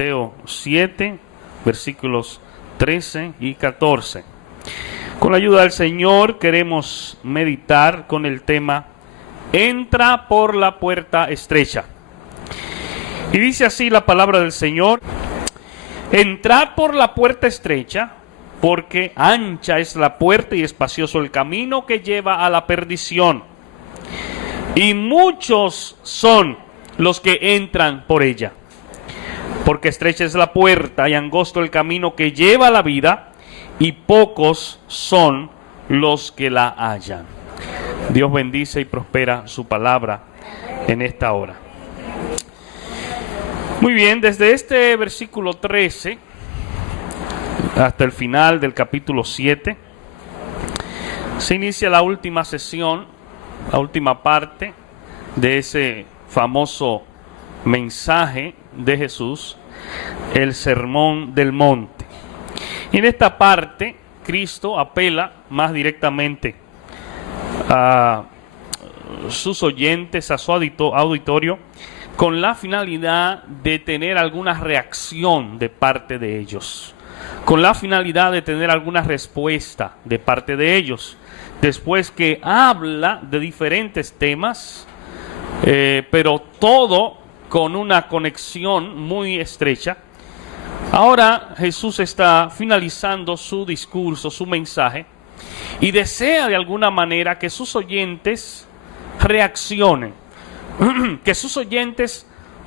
Mateo 7, versículos 13 y 14. Con la ayuda del Señor queremos meditar con el tema Entra por la puerta estrecha. Y dice así la palabra del Señor: Entrad por la puerta estrecha, porque ancha es la puerta y espacioso el camino que lleva a la perdición, y muchos son los que entran por ella. Porque estrecha es la puerta y angosto el camino que lleva a la vida, y pocos son los que la hallan. Dios bendice y prospera su palabra en esta hora. Muy bien, desde este versículo 13 hasta el final del capítulo 7 se inicia la última sesión, la última parte de ese famoso mensaje de Jesús, el Sermón del Monte. Y en esta parte Cristo apela más directamente a sus oyentes, a su auditorio, con la finalidad de tener alguna reacción de parte de ellos, con la finalidad de tener alguna respuesta de parte de ellos, después que habla de diferentes temas, pero todo con una conexión muy estrecha. Ahora Jesús está finalizando su discurso, su mensaje, y desea de alguna manera que sus oyentes reaccionen, que sus oyentes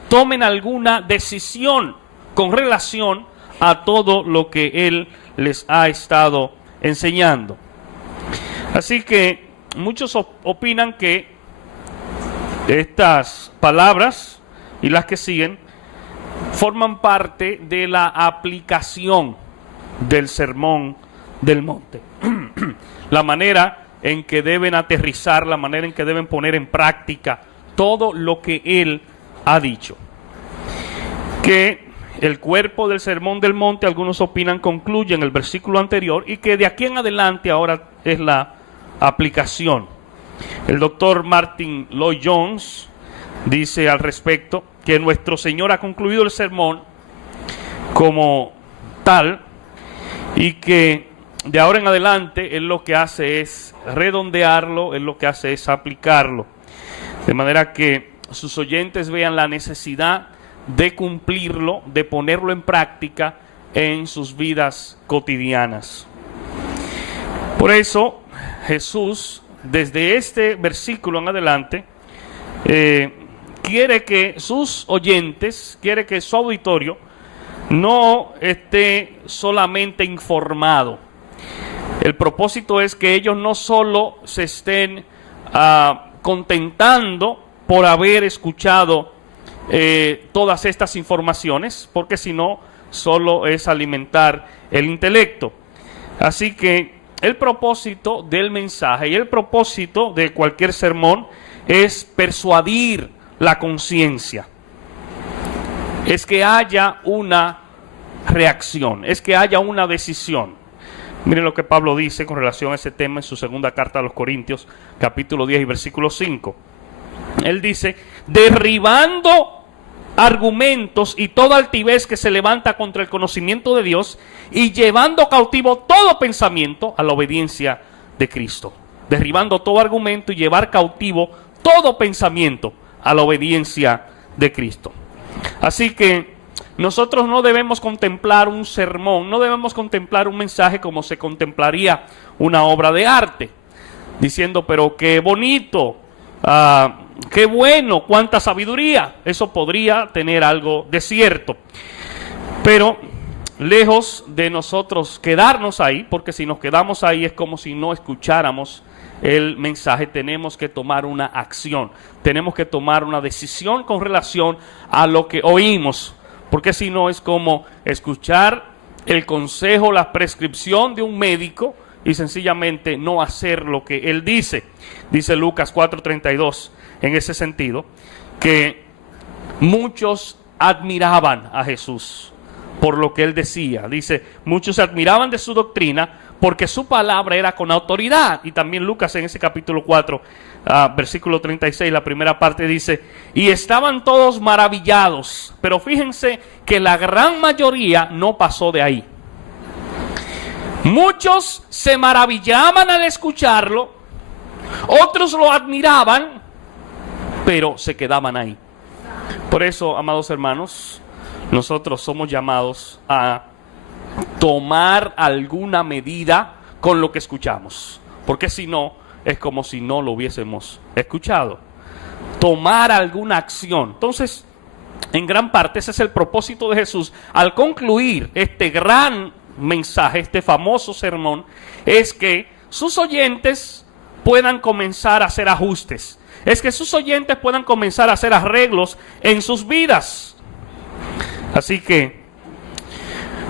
tomen alguna decisión con relación a todo lo que Él les ha estado enseñando. Así que muchos opinan que estas palabras y las que siguen forman parte de la aplicación del Sermón del Monte. La manera en que deben aterrizar, la manera en que deben poner en práctica todo lo que Él ha dicho. Que el cuerpo del Sermón del Monte, algunos opinan, concluye en el versículo anterior, y que de aquí en adelante ahora es la aplicación. El doctor Martin Lloyd-Jones dice al respecto que nuestro Señor ha concluido el sermón como tal, y que de ahora en adelante Él lo que hace es redondearlo, Él lo que hace es aplicarlo, de manera que sus oyentes vean la necesidad de cumplirlo, de ponerlo en práctica en sus vidas cotidianas. Por eso Jesús, desde este versículo en adelante, quiere que sus oyentes, quiere que su auditorio no esté solamente informado. El propósito es que ellos no solo se estén contentando por haber escuchado todas estas informaciones, porque si no, solo es alimentar el intelecto. Así que el propósito del mensaje y el propósito de cualquier sermón es persuadir la conciencia, es que haya una reacción, es que haya una decisión. Miren lo que Pablo dice con relación a ese tema en su segunda carta a los Corintios, capítulo 10 y versículo 5. Él dice: derribando argumentos y toda altivez que se levanta contra el conocimiento de Dios, y llevando cautivo todo pensamiento a la obediencia de Cristo. Derribando todo argumento y llevar cautivo todo pensamiento a la obediencia de Cristo. Así que nosotros no debemos contemplar un sermón, no debemos contemplar un mensaje como se contemplaría una obra de arte, diciendo: pero qué bonito, qué bueno, cuánta sabiduría. Eso podría tener algo de cierto, pero lejos de nosotros quedarnos ahí, porque si nos quedamos ahí es como si no escucháramos el mensaje. Tenemos que tomar una acción, tenemos que tomar una decisión con relación a lo que oímos, porque si no es como escuchar el consejo, la prescripción de un médico y sencillamente no hacer lo que él dice. Dice Lucas 4:32 en ese sentido, que muchos admiraban a Jesús por lo que él decía. Dice: muchos se admiraban de su doctrina, porque su palabra era con autoridad. Y también Lucas en ese capítulo 4, versículo 36, la primera parte dice, y estaban todos maravillados, pero fíjense que la gran mayoría no pasó de ahí. Muchos se maravillaban al escucharlo, otros lo admiraban, pero se quedaban ahí. Por eso, amados hermanos, nosotros somos llamados a tomar alguna medida con lo que escuchamos, porque si no, es como si no lo hubiésemos escuchado. Tomar alguna acción. Entonces, en gran parte, ese es el propósito de Jesús al concluir este gran mensaje, este famoso sermón, es que sus oyentes puedan comenzar a hacer ajustes, es que sus oyentes puedan comenzar a hacer arreglos en sus vidas. Así que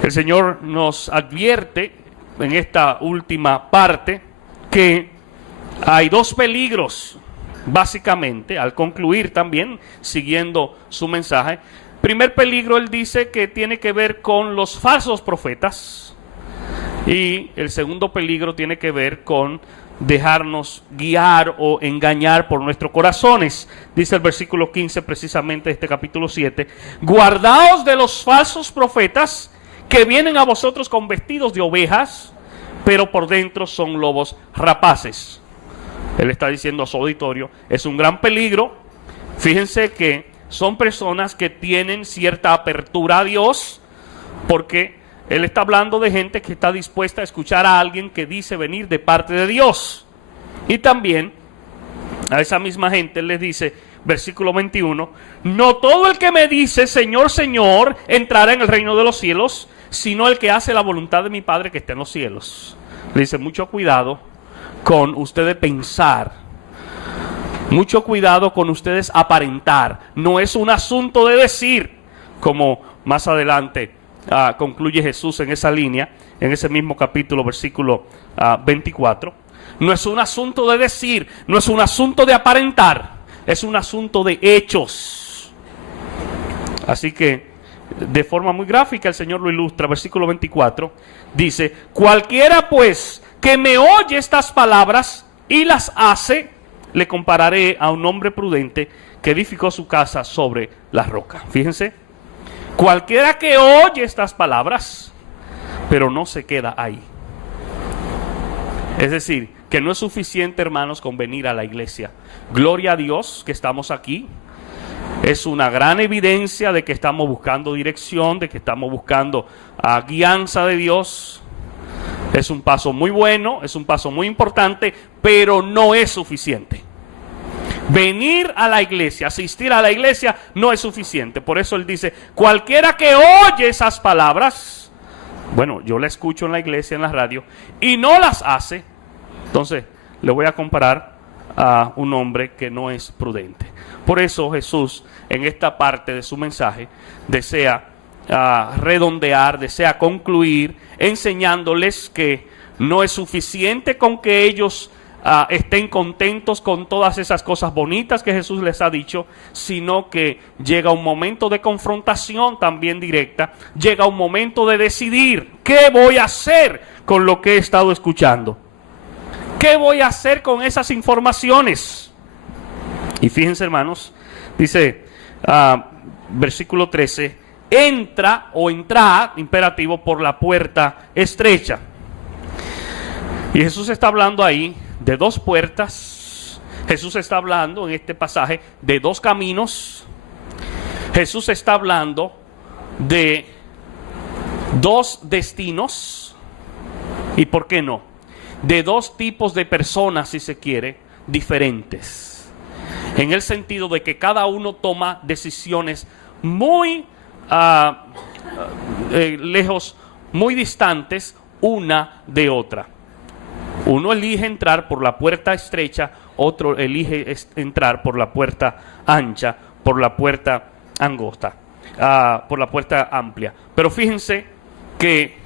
el Señor nos advierte en esta última parte que hay dos peligros, básicamente, al concluir también, siguiendo su mensaje. Primer peligro, él dice que tiene que ver con los falsos profetas, y el segundo peligro tiene que ver con dejarnos guiar o engañar por nuestros corazones. Dice el versículo 15 precisamente de este capítulo 7, guardaos de los falsos profetas que vienen a vosotros con vestidos de ovejas, pero por dentro son lobos rapaces. Él está diciendo a su auditorio, es un gran peligro. Fíjense que son personas que tienen cierta apertura a Dios, porque él está hablando de gente que está dispuesta a escuchar a alguien que dice venir de parte de Dios. Y también a esa misma gente les dice, versículo 21, no todo el que me dice Señor, Señor, entrará en el reino de los cielos, sino el que hace la voluntad de mi Padre que está en los cielos. Le dice, mucho cuidado con ustedes pensar, mucho cuidado con ustedes aparentar. No es un asunto de decir, como más adelante concluye Jesús en esa línea, en ese mismo capítulo, versículo 24. No es un asunto de decir, no es un asunto de aparentar, es un asunto de hechos. Así que de forma muy gráfica el Señor lo ilustra. Versículo 24 dice, cualquiera pues que me oye estas palabras y las hace, le compararé a un hombre prudente que edificó su casa sobre la roca. Fíjense, cualquiera que oye estas palabras, pero no se queda ahí. Es decir, que no es suficiente, hermanos, con venir a la iglesia. Gloria a Dios que estamos aquí. Es una gran evidencia de que estamos buscando dirección, de que estamos buscando guianza de Dios. Es un paso muy bueno, es un paso muy importante, pero no es suficiente. Venir a la iglesia, asistir a la iglesia no es suficiente. Por eso él dice, cualquiera que oye esas palabras, bueno, yo la escucho en la iglesia, en la radio, y no las hace, entonces le voy a comparar a un hombre que no es prudente. Por eso Jesús en esta parte de su mensaje desea redondear, desea concluir enseñándoles que no es suficiente con que ellos estén contentos con todas esas cosas bonitas que Jesús les ha dicho, sino que llega un momento de confrontación también directa, llega un momento de decidir qué voy a hacer con lo que he estado escuchando, qué voy a hacer con esas informaciones. Y fíjense, hermanos, dice versículo 13, entra o entrad, imperativo, por la puerta estrecha. Y Jesús está hablando ahí de dos puertas. Jesús está hablando en este pasaje de dos caminos. Jesús está hablando de dos destinos. ¿Y por qué no? De dos tipos de personas, si se quiere, diferentes. En el sentido de que cada uno toma decisiones muy lejos, muy distantes una de otra. Uno elige entrar por la puerta estrecha, otro elige entrar por la puerta ancha, por la puerta angosta, por la puerta amplia. Pero fíjense que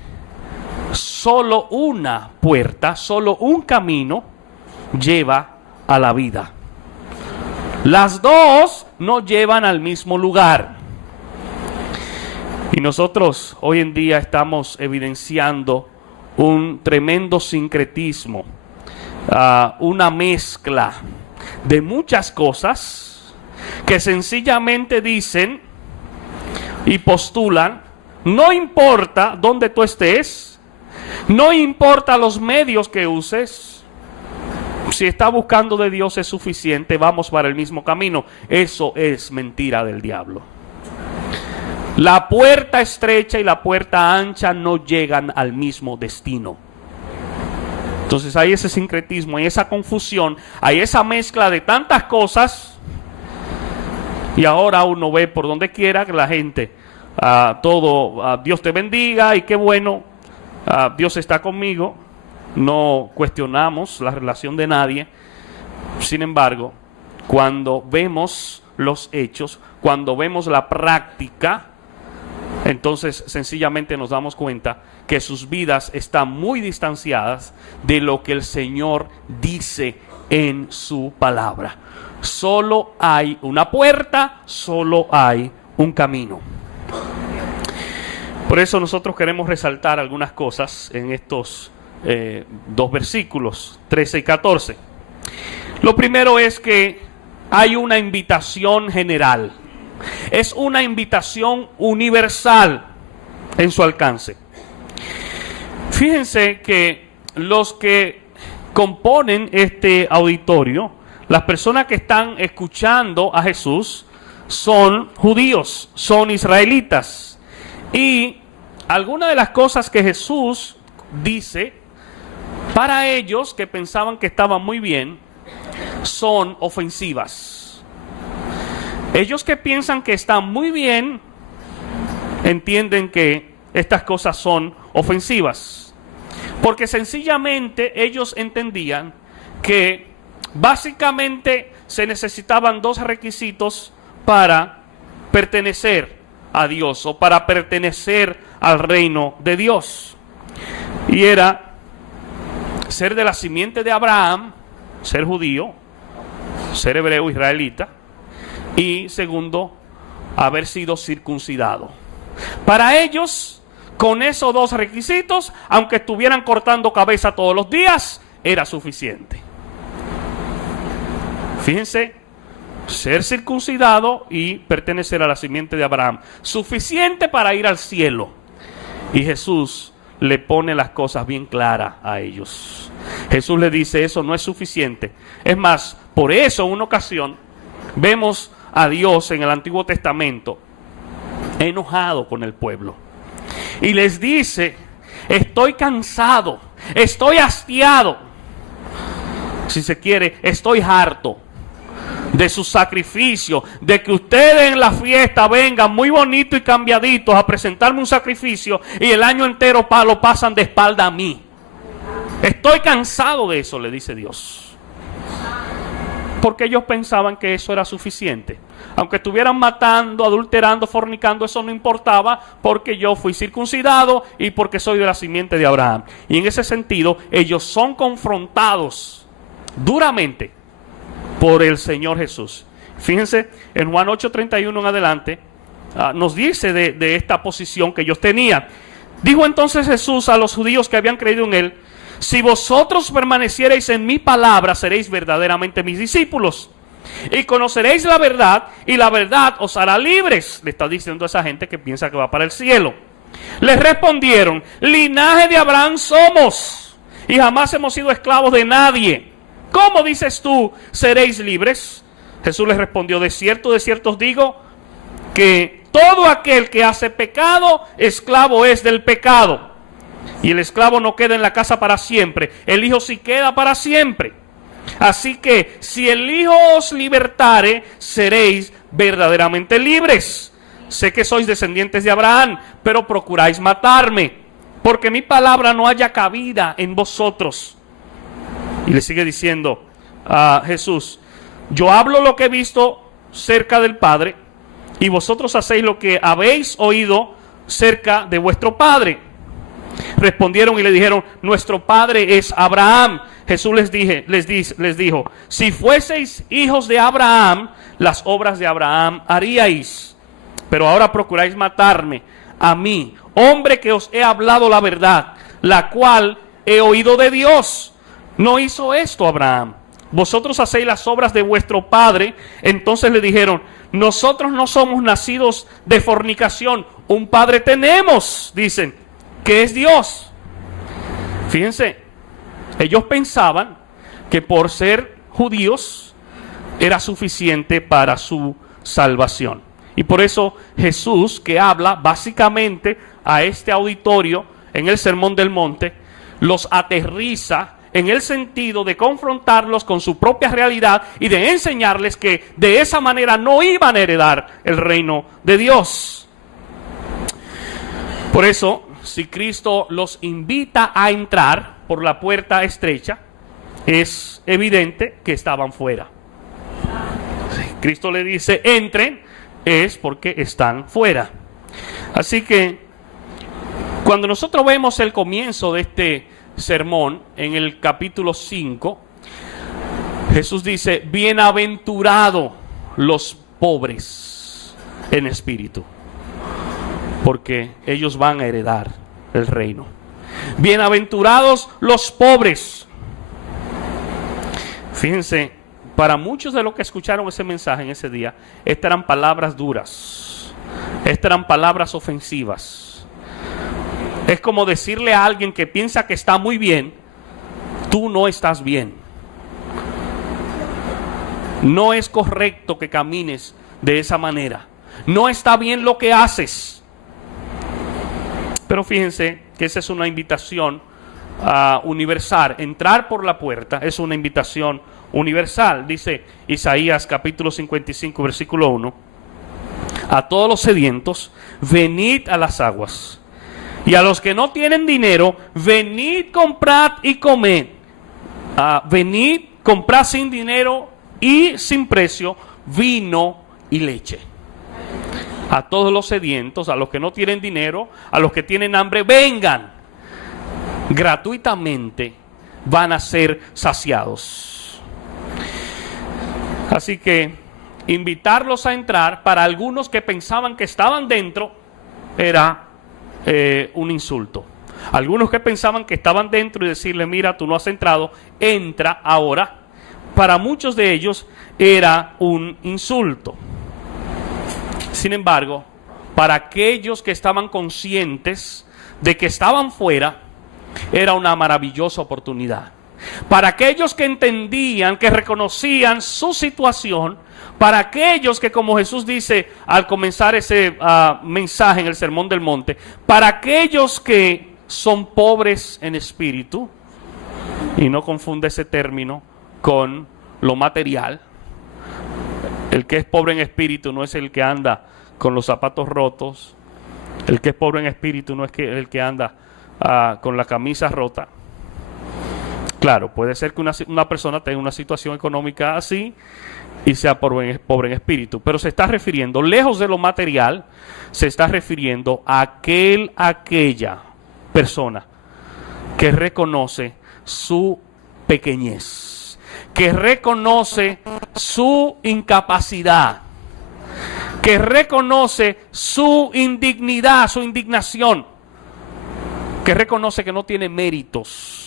solo una puerta, solo un camino lleva a la vida. Las dos no llevan al mismo lugar. Y nosotros hoy en día estamos evidenciando un tremendo sincretismo, una mezcla de muchas cosas que sencillamente dicen y postulan: no importa dónde tú estés, no importa los medios que uses, si está buscando de Dios es suficiente, vamos para el mismo camino. Eso es mentira del diablo. La puerta estrecha y la puerta ancha no llegan al mismo destino. Entonces hay ese sincretismo, hay esa confusión, hay esa mezcla de tantas cosas. Y ahora uno ve por donde quiera que la gente, Dios te bendiga y qué bueno, Dios está conmigo. No cuestionamos la relación de nadie. Sin embargo, cuando vemos los hechos, cuando vemos la práctica, entonces sencillamente nos damos cuenta que sus vidas están muy distanciadas de lo que el Señor dice en su palabra. Solo hay una puerta, solo hay un camino. Por eso nosotros queremos resaltar algunas cosas en estos dos versículos, 13 y 14. Lo primero es que hay una invitación general. Es una invitación universal en su alcance. Fíjense que los que componen este auditorio, las personas que están escuchando a Jesús, son judíos, son israelitas. Y algunas de las cosas que Jesús dice, para ellos que pensaban que estaban muy bien, son ofensivas. Ellos que piensan que están muy bien, entienden que estas cosas son ofensivas. Porque sencillamente ellos entendían que básicamente se necesitaban dos requisitos para pertenecer a Dios o para pertenecer al reino de Dios. Y era ser de la simiente de Abraham, ser judío, ser hebreo israelita, y segundo, haber sido circuncidado. Para ellos, con esos dos requisitos, aunque estuvieran cortando cabeza todos los días, era suficiente. Fíjense, ser circuncidado y pertenecer a la simiente de Abraham, suficiente para ir al cielo. Y Jesús le pone las cosas bien claras a ellos. Jesús le dice: eso no es suficiente. Es más, por eso en una ocasión vemos a Dios en el Antiguo Testamento enojado con el pueblo y les dice: estoy cansado, estoy hastiado, si se quiere, estoy harto de su sacrificio, de que ustedes en la fiesta vengan muy bonitos y cambiaditos a presentarme un sacrificio y el año entero lo pasan de espalda a mí. Estoy cansado de eso, le dice Dios. Porque ellos pensaban que eso era suficiente. Aunque estuvieran matando, adulterando, fornicando, eso no importaba, porque yo fui circuncidado y porque soy de la simiente de Abraham. Y en ese sentido, ellos son confrontados duramente por el Señor Jesús. Fíjense, en Juan 8:31 en adelante, nos dice de esta posición que ellos tenían. Dijo entonces Jesús a los judíos que habían creído en él: si vosotros permaneciereis en mi palabra, seréis verdaderamente mis discípulos, y conoceréis la verdad, y la verdad os hará libres. Le está diciendo a esa gente que piensa que va para el cielo. Les respondieron: linaje de Abraham somos, y jamás hemos sido esclavos de nadie. ¿Cómo dices tú, seréis libres? Jesús les respondió: de cierto os digo, que todo aquel que hace pecado, esclavo es del pecado. Y el esclavo no queda en la casa para siempre, el Hijo sí queda para siempre. Así que si el Hijo os libertare, seréis verdaderamente libres. Sé que sois descendientes de Abraham, pero procuráis matarme, porque mi palabra no haya cabida en vosotros. Y le sigue diciendo a Jesús: yo hablo lo que he visto cerca del Padre, y vosotros hacéis lo que habéis oído cerca de vuestro padre. Respondieron y le dijeron: nuestro padre es Abraham. Jesús les dijo: si fueseis hijos de Abraham, las obras de Abraham haríais. Pero ahora procuráis matarme a mí, hombre que os he hablado la la cual he oído de Dios. No hizo esto Abraham. Vosotros hacéis las obras de vuestro padre. Entonces le dijeron, nosotros no somos nacidos de fornicación, un padre tenemos, dicen, que es Dios. Fíjense, ellos pensaban que por ser judíos era suficiente para su salvación. Y por eso Jesús, que habla básicamente a este auditorio en el Sermón del Monte, los aterriza en el sentido de confrontarlos con su propia realidad y de enseñarles que de esa manera no iban a heredar el reino de Dios. Por eso, si Cristo los invita a entrar por la puerta estrecha, es evidente que estaban fuera. Si Cristo le dice entren, es porque están fuera. Así que cuando nosotros vemos el comienzo de este sermón en el capítulo 5, Jesús dice, bienaventurados los pobres en espíritu, porque ellos van a heredar el reino. Bienaventurados los pobres. Fíjense, para muchos de los que escucharon ese mensaje en ese día, estas eran palabras duras, estas eran palabras ofensivas. Es como decirle a alguien que piensa que está muy bien, tú no estás bien. No es correcto que camines de esa manera. No está bien lo que haces. Pero fíjense que esa es una invitación universal. Entrar por la puerta es una invitación universal. Dice Isaías capítulo 55 versículo 1. A todos los sedientos, venid a las aguas. Y a los que no tienen dinero, venid, comprad y comed. Venid, comprad sin dinero y sin precio vino y leche. A todos los sedientos, a los que no tienen dinero, a los que tienen hambre, vengan. Gratuitamente van a ser saciados. Así que invitarlos a entrar, para algunos que pensaban que estaban dentro, era un insulto. Algunos que pensaban que estaban dentro y decirle, mira, tú no has entrado, entra ahora. Para muchos de ellos era un insulto. Sin embargo, para aquellos que estaban conscientes de que estaban fuera, era una maravillosa oportunidad. Para aquellos que entendían, que reconocían su situación, para aquellos que, como Jesús dice al comenzar ese mensaje en el Sermón del Monte, para aquellos que son pobres en espíritu, y no confunde ese término con lo material. El que es pobre en espíritu no es el que anda con los zapatos rotos. El que es pobre en espíritu no es el que anda con la camisa rota. Claro, puede ser que una persona tenga una situación económica así y sea pobre en espíritu, pero se está refiriendo, lejos de lo material, se está refiriendo a aquella persona que reconoce su pequeñez, que reconoce su incapacidad, que reconoce su indignidad, su indignación, que reconoce que no tiene méritos.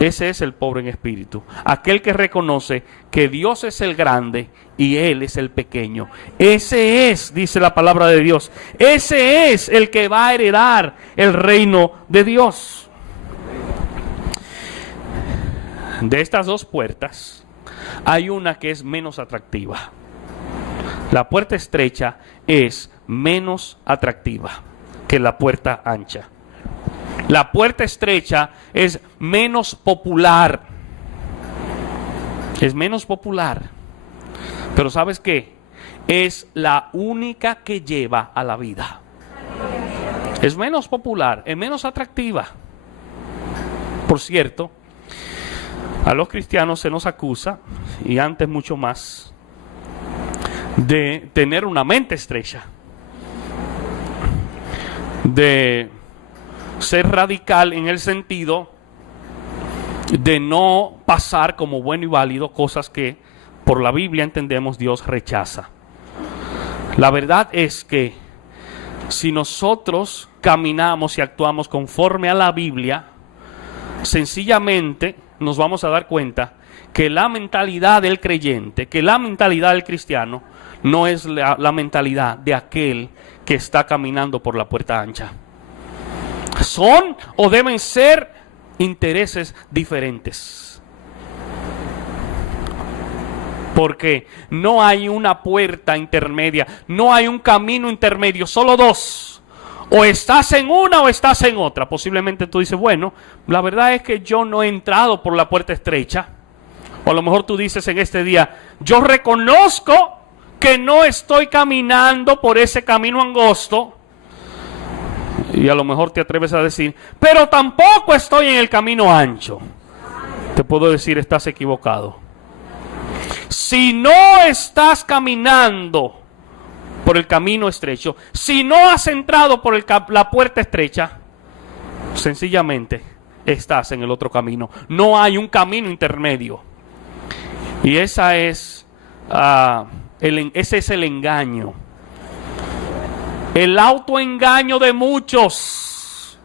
Ese es el pobre en espíritu, aquel que reconoce que Dios es el grande y Él es el pequeño. Ese es, dice la palabra de Dios, ese es el que va a heredar el reino de Dios. De estas dos puertas, hay una que es menos atractiva. La puerta estrecha es menos atractiva que la puerta ancha. La puerta estrecha es menos popular. Es menos popular. Pero ¿sabes qué? Es la única que lleva a la vida. Es menos popular, es menos atractiva. Por cierto, a los cristianos se nos acusa, y antes mucho más, de tener una mente estrecha, de ser radical en el sentido de no pasar como bueno y válido cosas que por la Biblia entendemos Dios rechaza. La verdad es que si nosotros caminamos y actuamos conforme a la Biblia, sencillamente nos vamos a dar cuenta que la mentalidad del creyente, que la mentalidad del cristiano, no es la mentalidad de aquel que está caminando por la puerta ancha. Son o deben ser intereses diferentes. Porque no hay una puerta intermedia, no hay un camino intermedio, solo dos. O estás en una o estás en otra. Posiblemente tú dices, bueno, la verdad es que yo no he entrado por la puerta estrecha. O a lo mejor tú dices en este día, yo reconozco que no estoy caminando por ese camino angosto. Y a lo mejor te atreves a decir, pero tampoco estoy en el camino ancho. Te puedo decir, estás equivocado. Si no estás caminando por el camino estrecho, si no has entrado por la puerta estrecha, sencillamente estás en el otro camino. No hay un camino intermedio. Y ese es el engaño. El autoengaño de muchos,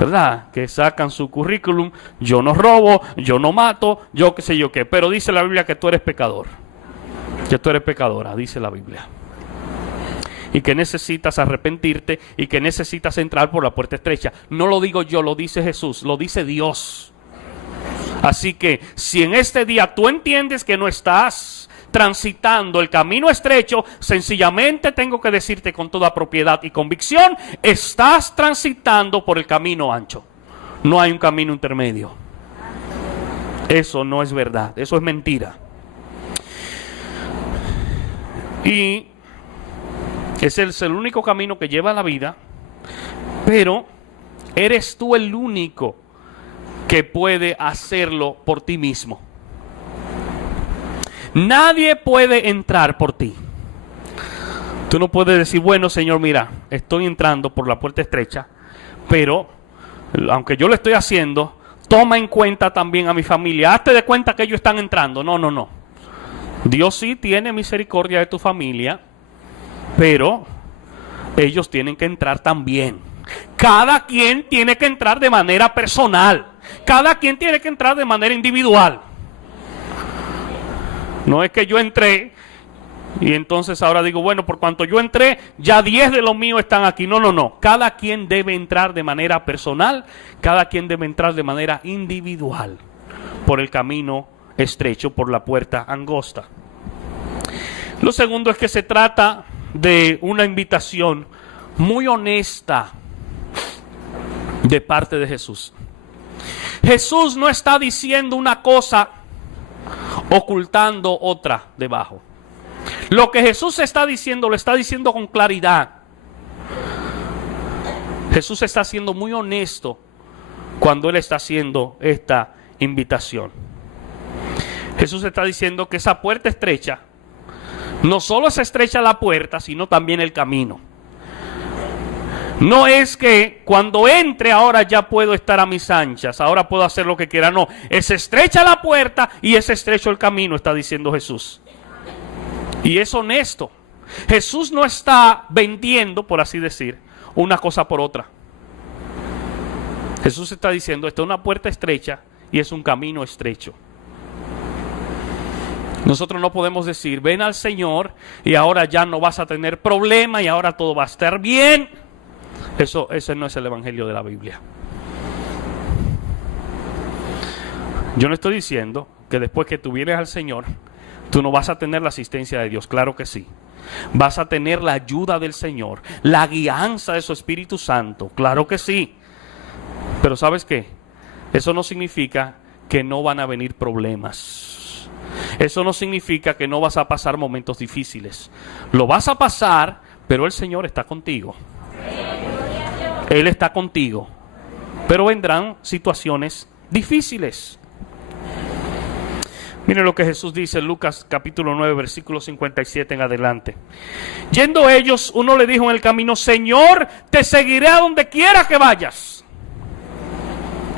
¿verdad? Que sacan su currículum, yo no robo, yo no mato, yo qué sé yo qué. Pero dice la Biblia que tú eres pecador. Que tú eres pecadora, dice la Biblia. Y que necesitas arrepentirte y que necesitas entrar por la puerta estrecha. No lo digo yo, lo dice Jesús, lo dice Dios. Así que si en este día tú entiendes que no estás transitando el camino estrecho, sencillamente tengo que decirte con toda propiedad y convicción, estás transitando por el camino ancho. No hay un camino intermedio. Eso no es verdad, eso es mentira. Y ese es el único camino que lleva a la vida, pero eres tú el único que puede hacerlo por ti mismo. Nadie puede entrar por ti. Tú no puedes decir, bueno, Señor, mira, estoy entrando por la puerta estrecha, pero aunque yo lo estoy haciendo, toma en cuenta también a mi familia. Hazte de cuenta que ellos están entrando. No. Dios sí tiene misericordia de tu familia, pero ellos tienen que entrar también. Cada quien tiene que entrar de manera personal. Cada quien tiene que entrar de manera individual. No es que yo entré y entonces ahora digo, bueno, por cuanto yo entré, ya 10 de los míos están aquí. No. Cada quien debe entrar de manera personal. Cada quien debe entrar de manera individual por el camino estrecho, por la puerta angosta. Lo segundo es que se trata de una invitación muy honesta de parte de Jesús. Jesús no está diciendo una cosa ocultando otra debajo. Lo que Jesús está diciendo, lo está diciendo con claridad. Jesús está siendo muy honesto cuando Él está haciendo esta invitación. Jesús está diciendo que esa puerta estrecha, no solo se estrecha la puerta, sino también el camino. No es que cuando entre ahora ya puedo estar a mis anchas, ahora puedo hacer lo que quiera. No, es estrecha la puerta y es estrecho el camino, está diciendo Jesús. Y es honesto. Jesús no está vendiendo, por así decir, una cosa por otra. Jesús está diciendo, esta es una puerta estrecha y es un camino estrecho. Nosotros no podemos decir, ven al Señor y ahora ya no vas a tener problema y ahora todo va a estar bien. Ese no es el evangelio de la Biblia. Yo no estoy diciendo que después que tú vienes al Señor, tú no vas a tener la asistencia de Dios. Claro que sí. Vas a tener la ayuda del Señor, la guianza de su Espíritu Santo. Claro que sí. Pero ¿sabes qué? Eso no significa que no van a venir problemas. Eso no significa que no vas a pasar momentos difíciles. Lo vas a pasar, pero el Señor está contigo. Él está contigo. Pero vendrán situaciones difíciles. Miren lo que Jesús dice en Lucas capítulo 9, versículo 57 en adelante. Yendo ellos, uno le dijo en el camino, Señor, te seguiré a donde quiera que vayas.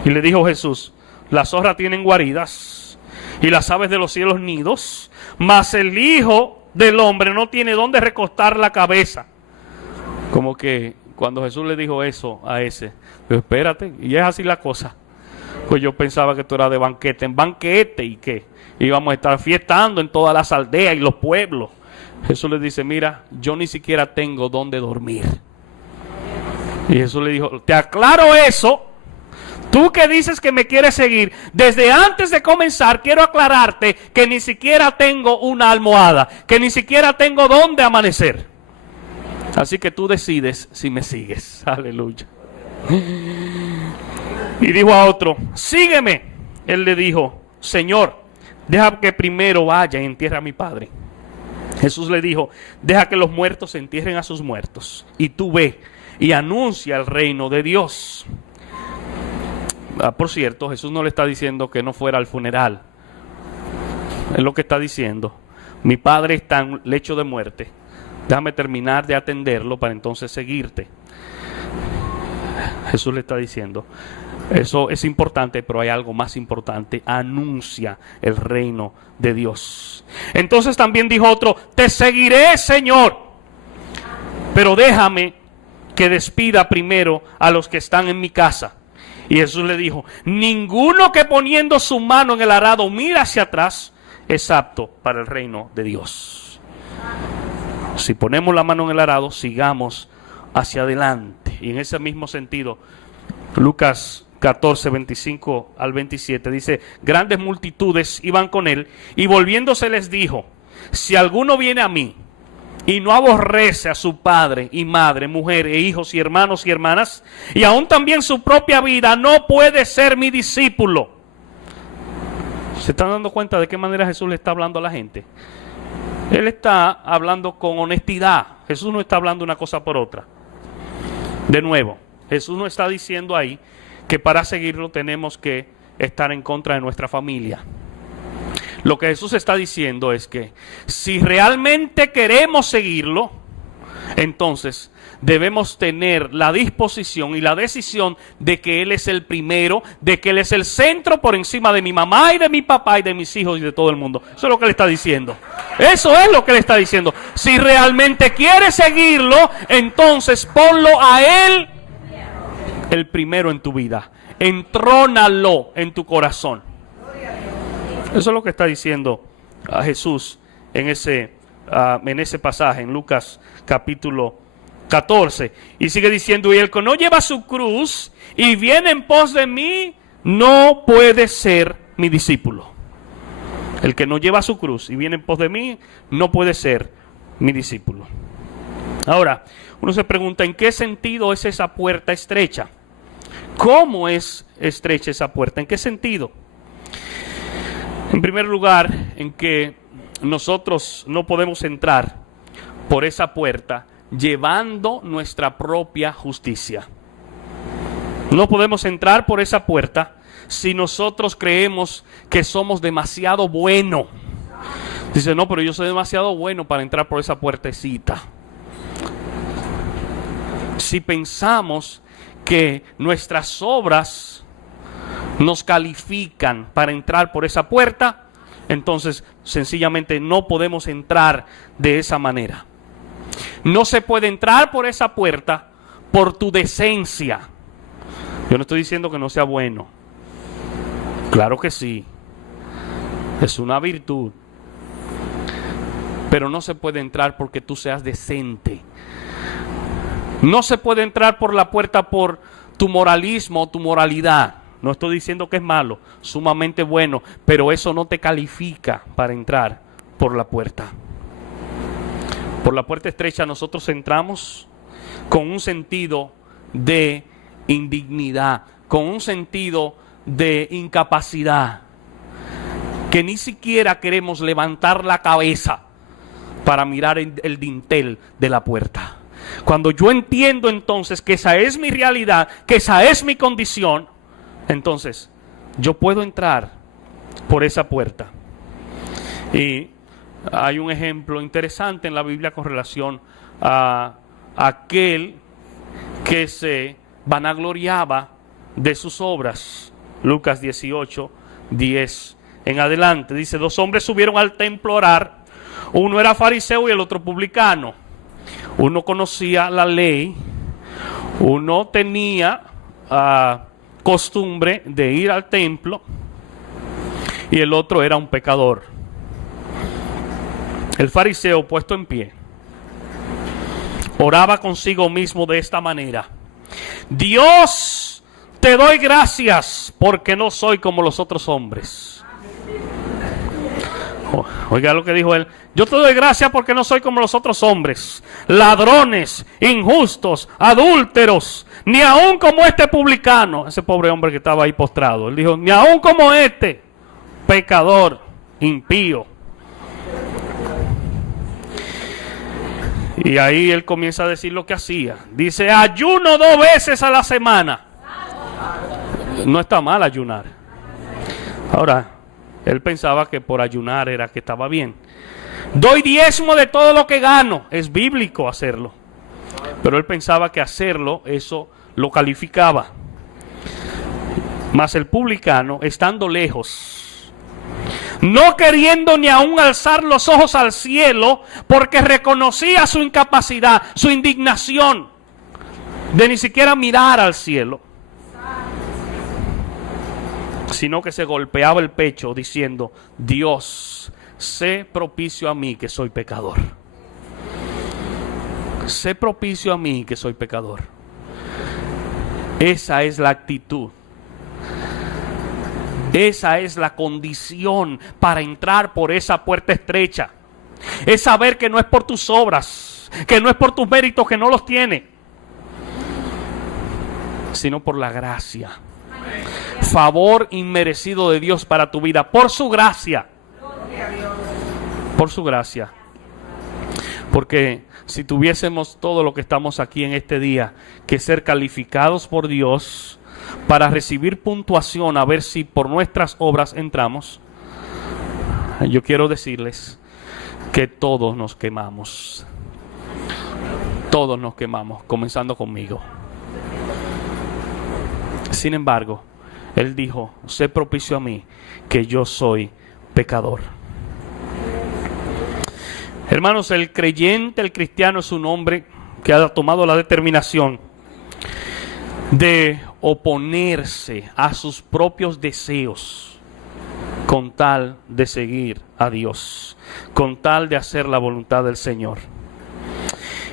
Y le dijo Jesús, las zorras tienen guaridas y las aves de los cielos nidos, mas el Hijo del Hombre no tiene dónde recostar la cabeza. Como que cuando Jesús le dijo eso a ese, dijo, espérate, y es así la cosa. Pues yo pensaba que tú eras de banquete en banquete y que íbamos a estar fiestando en todas las aldeas y los pueblos. Jesús le dice, mira, yo ni siquiera tengo dónde dormir. Y Jesús le dijo, te aclaro eso. Tú que dices que me quieres seguir, desde antes de comenzar quiero aclararte que ni siquiera tengo una almohada, que ni siquiera tengo dónde amanecer. Así que tú decides si me sigues. Aleluya. Y dijo a otro, sígueme. Él le dijo, Señor, deja que primero vaya y entierre a mi padre. Jesús le dijo, deja que los muertos entierren a sus muertos, y tú ve y anuncia el reino de Dios. Por cierto, Jesús no le está diciendo que no fuera al funeral. Es lo que está diciendo, mi padre está en lecho de muerte, déjame terminar de atenderlo para entonces seguirte. Jesús le está diciendo, eso es importante, pero hay algo más importante, anuncia el reino de Dios. Entonces también dijo otro, te seguiré, Señor, pero déjame que despida primero a los que están en mi casa. Y Jesús le dijo, ninguno que poniendo su mano en el arado mira hacia atrás es apto para el reino de Dios. Si ponemos la mano en el arado, sigamos hacia adelante. Y en ese mismo sentido, Lucas 14, 25 al 27 dice, grandes multitudes iban con él, y volviéndose les dijo, si alguno viene a mí y no aborrece a su padre y madre, mujer e hijos y hermanos y hermanas, y aún también su propia vida, no puede ser mi discípulo. ¿Se están dando cuenta de qué manera Jesús le está hablando a la gente? Él está hablando con honestidad. Jesús no está hablando una cosa por otra. De nuevo, Jesús no está diciendo ahí que para seguirlo tenemos que estar en contra de nuestra familia. Lo que Jesús está diciendo es que si realmente queremos seguirlo, entonces debemos tener la disposición y la decisión de que Él es el primero, de que Él es el centro por encima de mi mamá y de mi papá y de mis hijos y de todo el mundo. Eso es lo que Él está diciendo. Eso es lo que Él está diciendo. Si realmente quieres seguirlo, entonces ponlo a Él el primero en tu vida. Entrónalo en tu corazón. Eso es lo que está diciendo a Jesús en ese pasaje, en Lucas capítulo 14. Y sigue diciendo, y el que no lleva su cruz y viene en pos de mí, no puede ser mi discípulo. El que no lleva su cruz y viene en pos de mí, no puede ser mi discípulo. Ahora, uno se pregunta, ¿en qué sentido es esa puerta estrecha? ¿Cómo es estrecha esa puerta? ¿En qué sentido? En primer lugar, en que nosotros no podemos entrar por esa puerta llevando nuestra propia justicia. No podemos entrar por esa puerta si nosotros creemos que somos demasiado buenos. Dice, no, pero yo soy demasiado bueno para entrar por esa puertecita. Si pensamos que nuestras obras nos califican para entrar por esa puerta, entonces sencillamente no podemos entrar de esa manera. No se puede entrar por esa puerta por tu decencia. Yo no estoy diciendo que no sea bueno. Claro que sí. Es una virtud. Pero no se puede entrar porque tú seas decente. No se puede entrar por la puerta por tu moralismo o tu moralidad. No estoy diciendo que es malo, sumamente bueno, pero eso no te califica para entrar por la puerta. Por la puerta estrecha nosotros entramos con un sentido de indignidad, con un sentido de incapacidad, que ni siquiera queremos levantar la cabeza para mirar el dintel de la puerta. Cuando yo entiendo entonces que esa es mi realidad, que esa es mi condición, entonces yo puedo entrar por esa puerta. Y hay un ejemplo interesante en la Biblia con relación a aquel que se vanagloriaba de sus obras. Lucas 18, 10 en adelante. Dice, 2 hombres subieron al templo a orar. Uno era fariseo y el otro publicano. uno conocía la ley, uno tenía costumbre de ir al templo y el otro era un pecador. El fariseo, puesto en pie, oraba consigo mismo de esta manera: Dios, te doy gracias porque no soy como los otros hombres. Oiga lo que dijo él: yo te doy gracias porque no soy como los otros hombres, ladrones, injustos, adúlteros, ni aún como este publicano. Ese pobre hombre que estaba ahí postrado. Él dijo: ni aún como este pecador, impío. Y ahí él comienza a decir lo que hacía. Dice: ayuno 2 veces a la semana. No está mal ayunar. Ahora, él pensaba que por ayunar era que estaba bien. Doy diezmo de todo lo que gano. Es bíblico hacerlo. Pero él pensaba que hacerlo, eso lo calificaba. Mas el publicano, estando lejos, no queriendo ni aún alzar los ojos al cielo, porque reconocía su incapacidad, su indignación, de ni siquiera mirar al cielo, sino que se golpeaba el pecho diciendo: Dios, sé propicio a mí que soy pecador. Sé propicio a mí que soy pecador. Esa es la actitud. Esa es la condición para entrar por esa puerta estrecha. Es saber que no es por tus obras, que no es por tus méritos, que no los tiene, sino por la gracia. Favor inmerecido de Dios para tu vida, por su gracia. Por su gracia. Porque si tuviésemos todo lo que estamos aquí en este día que ser calificados por Dios para recibir puntuación, a ver si por nuestras obras entramos, yo quiero decirles que todos nos quemamos. Todos nos quemamos, comenzando conmigo. Sin embargo, él dijo: sé propicio a mí, que yo soy pecador. Hermanos, el creyente, el cristiano, es un hombre que ha tomado la determinación de oponerse a sus propios deseos con tal de seguir a Dios, con tal de hacer la voluntad del Señor.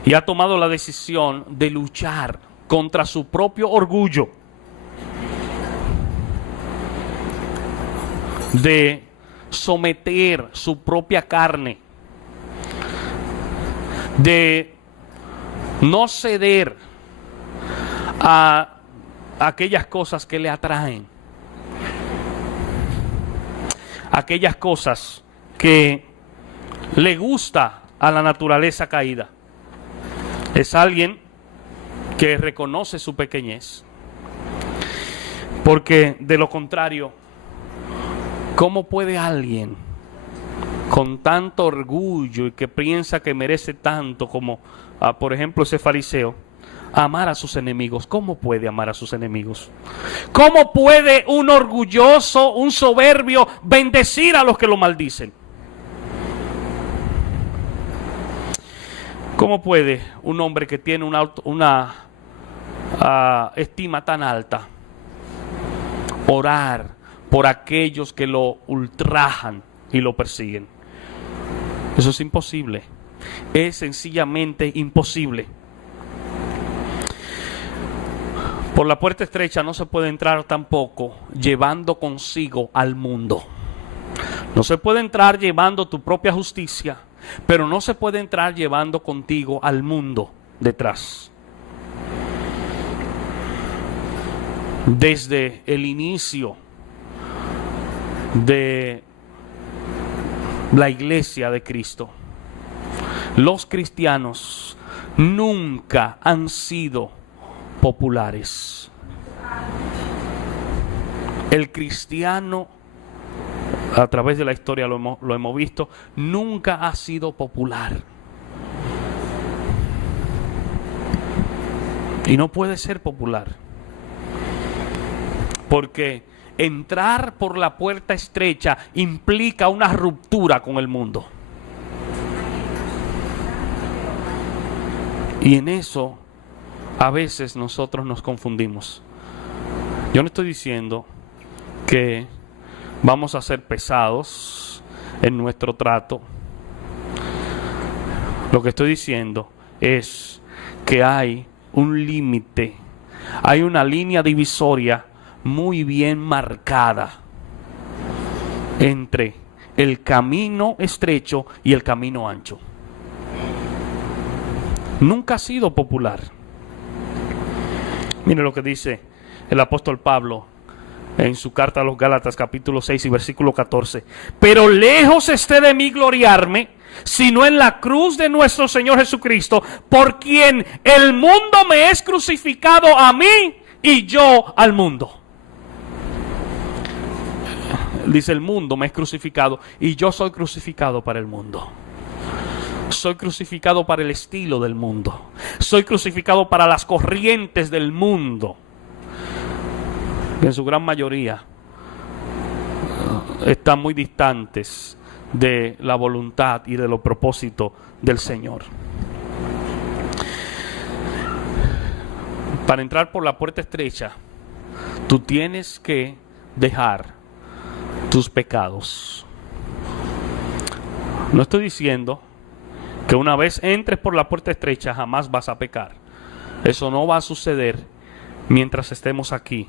Y ha tomado la decisión de luchar contra su propio orgullo, de someter su propia carne, de no ceder a aquellas cosas que le atraen, aquellas cosas que le gusta a la naturaleza caída. Es alguien que reconoce su pequeñez, porque de lo contrario, ¿cómo puede alguien con tanto orgullo y que piensa que merece tanto como, por ejemplo, ese fariseo, amar a sus enemigos? ¿Cómo puede amar a sus enemigos? ¿Cómo puede un orgulloso, un soberbio, bendecir a los que lo maldicen? ¿Cómo puede un hombre que tiene una estima tan alta orar por aquellos que lo ultrajan y lo persiguen? Eso es imposible. Es sencillamente imposible. Por la puerta estrecha no se puede entrar tampoco llevando consigo al mundo. No se puede entrar llevando tu propia justicia, pero no se puede entrar llevando contigo al mundo detrás. Desde el inicio de la iglesia de Cristo, los cristianos nunca han sido populares. El cristiano, a través de la historia lo hemos visto, nunca ha sido popular. Y no puede ser popular, porque entrar por la puerta estrecha implica una ruptura con el mundo. Y en eso a veces nosotros nos confundimos. Yo no estoy diciendo que vamos a ser pesados en nuestro trato. Lo que estoy diciendo es que hay un límite, hay una línea divisoria muy bien marcada entre el camino estrecho y el camino ancho. Nunca ha sido popular. Mire lo que dice el apóstol Pablo en su carta a los Gálatas capítulo 6 y versículo 14. Pero lejos esté de mí gloriarme, sino en la cruz de nuestro Señor Jesucristo, por quien el mundo me es crucificado a mí y yo al mundo. Dice, el mundo me es crucificado y yo soy crucificado para el mundo. Soy crucificado para el estilo del mundo. Soy crucificado para las corrientes del mundo, que en su gran mayoría están muy distantes de la voluntad y de los propósitos del Señor. Para entrar por la puerta estrecha, tú tienes que dejar tus pecados. No estoy diciendo que una vez entres por la puerta estrecha jamás vas a pecar. Eso no va a suceder mientras estemos aquí.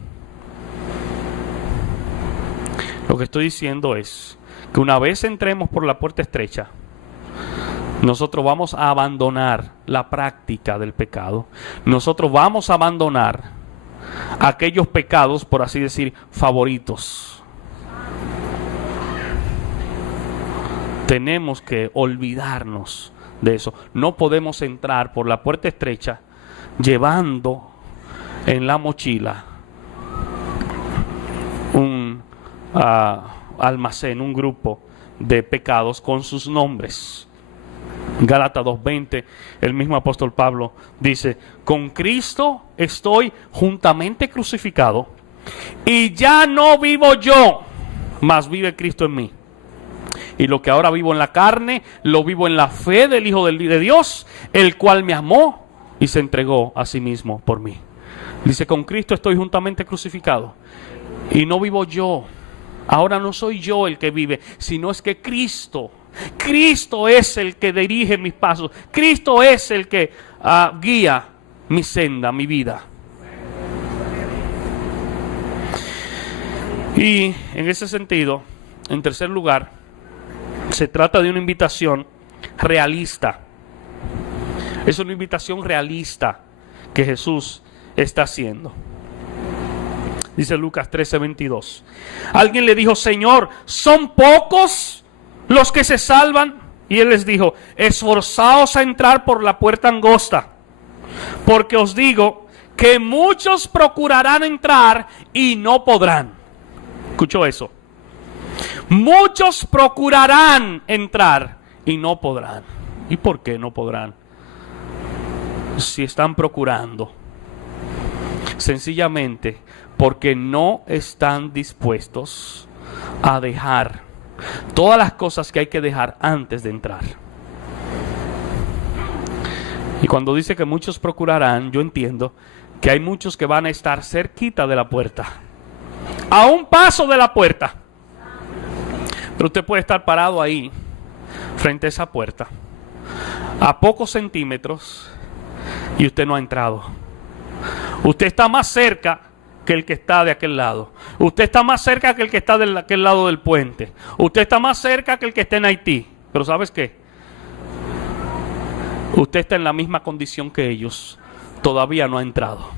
Lo que estoy diciendo es que una vez entremos por la puerta estrecha, nosotros vamos a abandonar la práctica del pecado. Nosotros vamos a abandonar aquellos pecados, por así decir, favoritos. Tenemos que olvidarnos de eso. No podemos entrar por la puerta estrecha llevando en la mochila un almacén, un grupo de pecados con sus nombres. Gálatas 2:20, el mismo apóstol Pablo dice: con Cristo estoy juntamente crucificado, y ya no vivo yo, mas vive Cristo en mí. Y lo que ahora vivo en la carne, lo vivo en la fe del Hijo de Dios, el cual me amó y se entregó a sí mismo por mí. Dice, con Cristo estoy juntamente crucificado. Y no vivo yo. Ahora no soy yo el que vive, sino es que Cristo es el que dirige mis pasos. Cristo es el que guía mi senda, mi vida. Y en ese sentido, en tercer lugar, se trata de una invitación realista. Es una invitación realista que Jesús está haciendo. Dice Lucas 13:22. Alguien le dijo: Señor, ¿son pocos los que se salvan? Y él les dijo: esforzaos a entrar por la puerta angosta, porque os digo que muchos procurarán entrar y no podrán. ¿Escuchó eso? Muchos procurarán entrar y no podrán. ¿Y por qué no podrán? Si están procurando, sencillamente porque no están dispuestos a dejar todas las cosas que hay que dejar antes de entrar. Y cuando dice que muchos procurarán, yo entiendo que hay muchos que van a estar cerquita de la puerta, a un paso de la puerta. Pero usted puede estar parado ahí, frente a esa puerta, a pocos centímetros, y usted no ha entrado. Usted está más cerca que el que está de aquel lado. Usted está más cerca que el que está de aquel lado del puente. Usted está más cerca que el que está en Haití. Pero ¿sabes qué? Usted está en la misma condición que ellos. Todavía no ha entrado.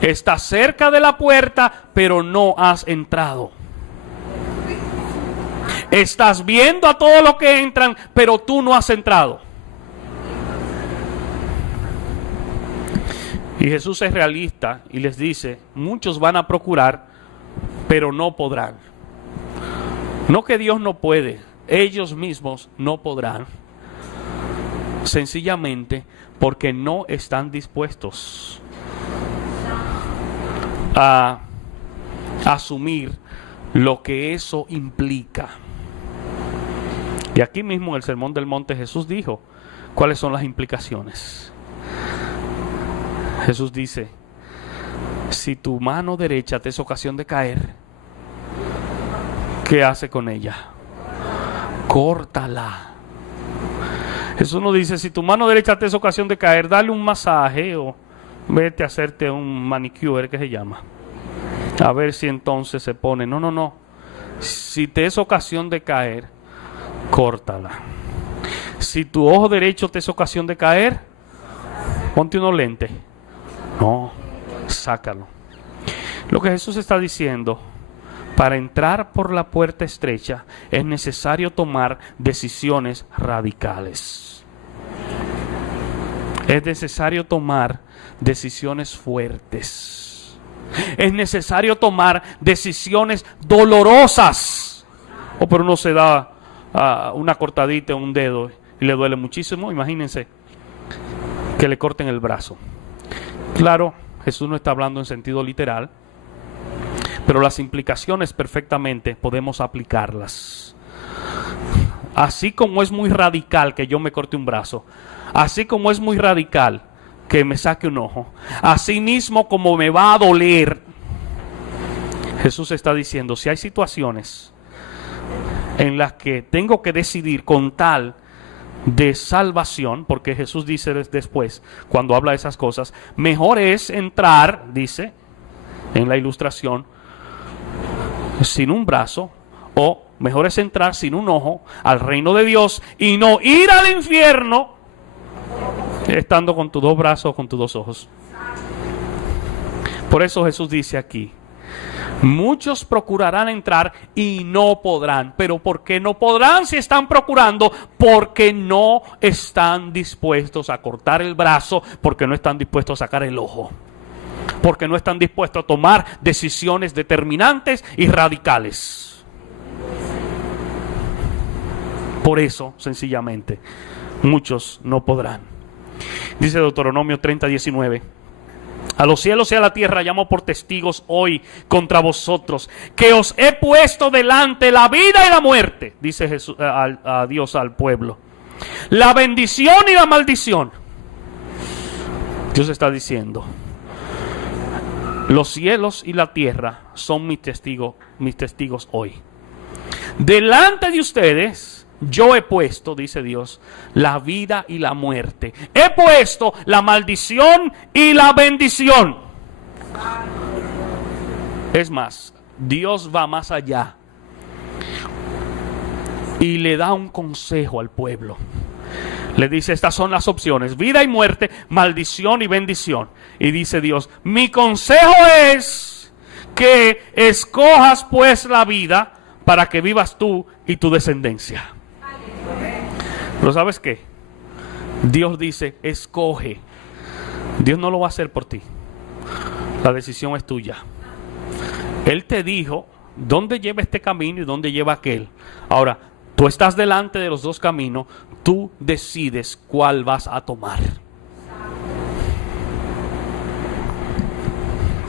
Está cerca de la puerta, pero no has entrado. Estás viendo a todos los que entran, pero tú no has entrado. Y Jesús es realista y les dice: muchos van a procurar, pero no podrán. No que Dios no puede, ellos mismos no podrán. Sencillamente porque no están dispuestos a asumir lo que eso implica. Y aquí mismo en el Sermón del Monte Jesús dijo ¿Cuáles son las implicaciones? Jesús dice, si tu mano derecha te es ocasión de caer, ¿qué hace con ella? Córtala. Jesús no dice, si tu mano derecha te es ocasión de caer, dale un masaje o vete a hacerte un manicure, que se llama, a ver si entonces se pone. No, no, no. Si te es ocasión de caer, córtala. Si tu ojo derecho te es ocasión de caer, ponte unos lentes. No, sácalo. Lo que Jesús está diciendo, para entrar por la puerta estrecha es necesario tomar decisiones radicales. Es necesario tomar decisiones fuertes. Es necesario tomar decisiones dolorosas. O pero uno se da una cortadita en un dedo y le duele muchísimo. Imagínense que le corten el brazo. Claro, Jesús no está hablando en sentido literal, pero las implicaciones perfectamente podemos aplicarlas. Así como es muy radical que yo me corte un brazo, así como es muy radical que me saque un ojo, así mismo como me va a doler, Jesús está diciendo, si hay situaciones en las que tengo que decidir con tal de salvación, porque Jesús dice después, cuando habla de esas cosas, mejor es entrar, dice en la ilustración, sin un brazo, o mejor es entrar sin un ojo al reino de Dios y no ir al infierno estando con tus dos brazos o con tus dos ojos. Por eso Jesús dice aquí, muchos procurarán entrar y no podrán. ¿Pero por qué no podrán si están procurando? Porque no están dispuestos a cortar el brazo, porque no están dispuestos a sacar el ojo, porque no están dispuestos a tomar decisiones determinantes y radicales. Por eso, sencillamente, muchos no podrán. Dice Deuteronomio 30:19. A los cielos y a la tierra llamo por testigos hoy contra vosotros, que os he puesto delante la vida y la muerte, dice Jesús, a Dios al pueblo, la bendición y la maldición. Dios está diciendo, los cielos y la tierra son mis testigos hoy. Delante de ustedes yo he puesto, dice Dios, la vida y la muerte. He puesto la maldición y la bendición. Es más, Dios va más allá y le da un consejo al pueblo. Le dice, estas son las opciones, vida y muerte, maldición y bendición. Y dice Dios, mi consejo es que escojas pues la vida para que vivas tú y tu descendencia. Pero ¿sabes qué? Dios dice, escoge. Dios no lo va a hacer por ti. La decisión es tuya. Él te dijo dónde lleva este camino y dónde lleva aquel. Ahora, tú estás delante de los dos caminos, tú decides cuál vas a tomar.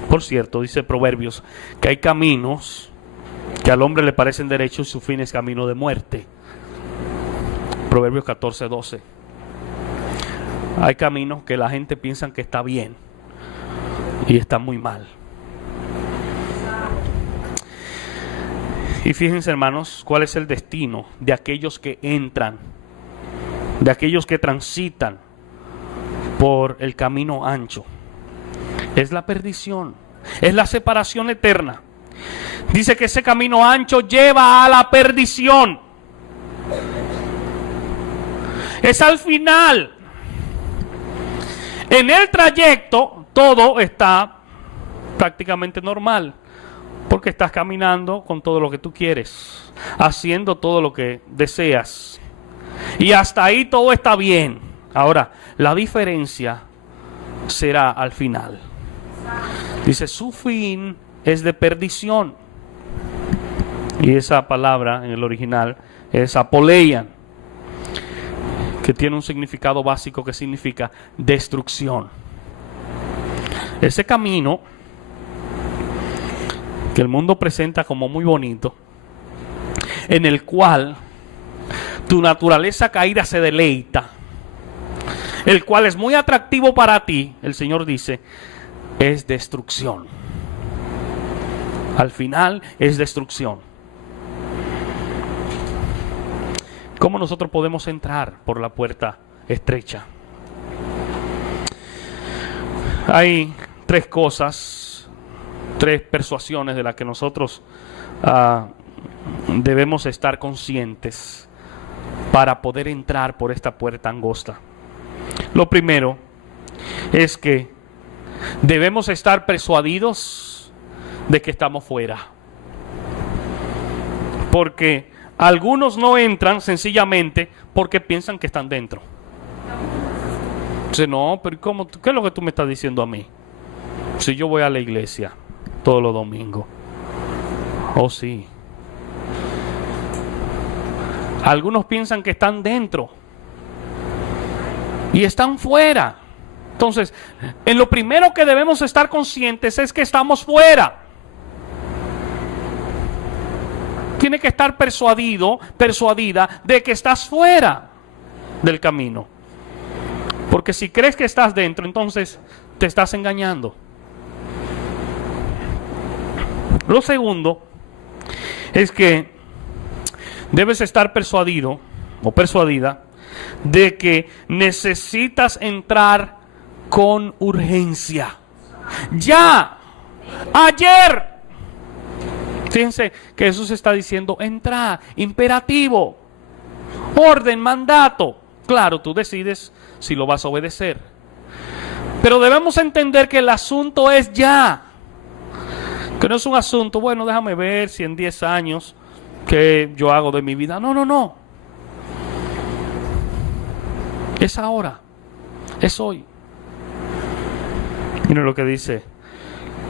Por cierto, dice Proverbios, que hay caminos que al hombre le parecen derechos y su fin es camino de muerte. Proverbios 14:12. Hay caminos que la gente piensa que está bien y está muy mal. Y fíjense, hermanos, cuál es el destino de aquellos que entran, de aquellos que transitan por el camino ancho. Es la perdición, es la separación eterna. Dice que ese camino ancho lleva a la perdición. Es al final. En el trayecto todo está prácticamente normal, porque estás caminando con todo lo que tú quieres, haciendo todo lo que deseas, y hasta ahí todo está bien. Ahora, la diferencia será al final. Dice, su fin es de perdición, y esa palabra en el original es apoleian, que tiene un significado básico que significa destrucción. Ese camino que el mundo presenta como muy bonito, en el cual tu naturaleza caída se deleita, el cual es muy atractivo para ti, el Señor dice, es destrucción. Al final es destrucción. ¿Cómo nosotros podemos entrar por la puerta estrecha? Hay tres cosas, tres persuasiones de las que nosotros debemos estar conscientes para poder entrar por esta puerta angosta. Lo primero es que debemos estar persuadidos de que estamos fuera. Porque algunos no entran sencillamente porque piensan que están dentro. Dice, no, pero ¿cómo? ¿Qué es lo que tú me estás diciendo a mí? Si yo voy a la iglesia todos los domingos. Oh, sí. Algunos piensan que están dentro y están fuera. Entonces, en lo primero que debemos estar conscientes es que estamos fuera. Tiene que estar persuadida de que estás fuera del camino. Porque si crees que estás dentro, entonces te estás engañando. Lo segundo es que debes estar persuadido o persuadida de que necesitas entrar con urgencia. Ya, ayer. Fíjense que Jesús está diciendo, entra, imperativo, orden, mandato. Claro, tú decides si lo vas a obedecer. Pero debemos entender que el asunto es ya. Que no es un asunto, bueno, déjame ver si en 10 años qué yo hago de mi vida. No, no, no. Es ahora. Es hoy. Miren lo que dice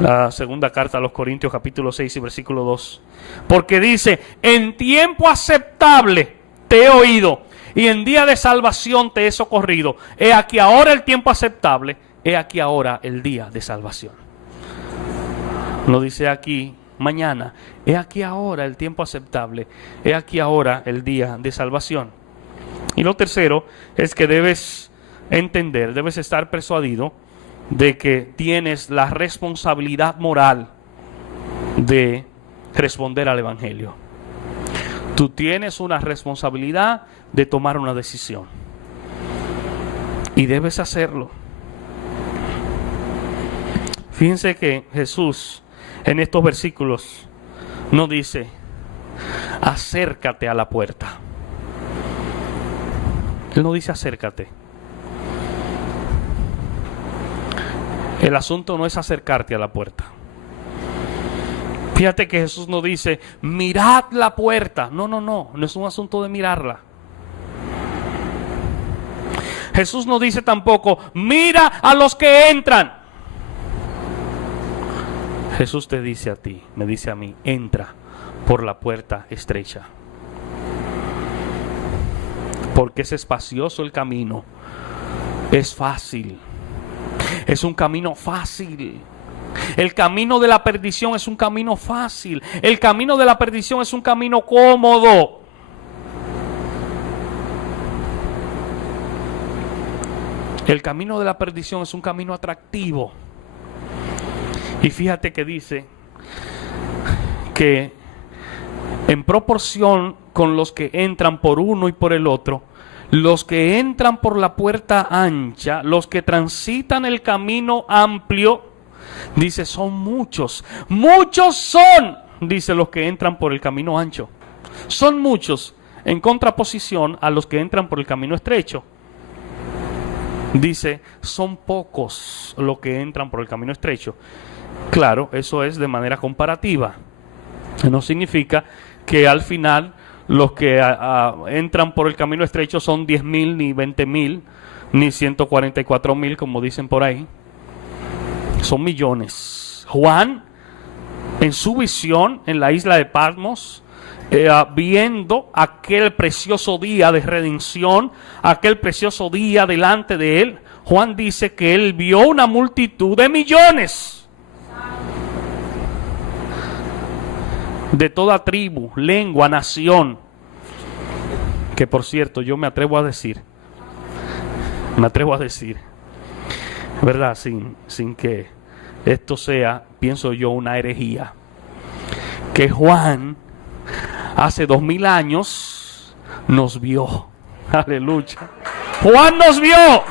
la segunda carta a los Corintios, capítulo 6 y versículo 2. Porque dice, en tiempo aceptable te he oído, y en día de salvación te he socorrido. He aquí ahora el tiempo aceptable, he aquí ahora el día de salvación. Lo dice aquí, mañana, he aquí ahora el tiempo aceptable, he aquí ahora el día de salvación. Y lo tercero es que debes entender, debes estar persuadido de que tienes la responsabilidad moral de responder al Evangelio. Tú tienes una responsabilidad de tomar una decisión. Y debes hacerlo. Fíjense que Jesús en estos versículos no dice, acércate a la puerta. Él no dice acércate. El asunto no es acercarte a la puerta. Fíjate que Jesús no dice, mirad la puerta. No, no, no, no es un asunto de mirarla. Jesús no dice tampoco, mira a los que entran. Jesús te dice a ti, me dice a mí, entra por la puerta estrecha. Porque es espacioso el camino, es fácil, es un camino fácil. El camino de la perdición es un camino fácil, el camino de la perdición es un camino cómodo. El camino de la perdición es un camino atractivo. Y fíjate que dice que en proporción con los que entran por uno y por el otro, los que entran por la puerta ancha, los que transitan el camino amplio, dice, son muchos. Muchos son, dice, los que entran por el camino ancho. Son muchos en contraposición a los que entran por el camino estrecho. Dice, son pocos los que entran por el camino estrecho. Claro, eso es de manera comparativa. No significa que al final los que entran por el camino estrecho son 10,000, ni 20,000, ni 144,000, como dicen por ahí. Son millones. Juan, en su visión en la isla de Patmos, viendo aquel precioso día de redención, aquel precioso día delante de él, Juan dice que él vio una multitud de millones. De toda tribu, lengua, nación. Que por cierto, yo me atrevo a decir Me atrevo a decir, ¿verdad? Sin que esto sea, pienso yo, una herejía, que Juan hace 2000 años nos vio. Aleluya. Juan nos vio.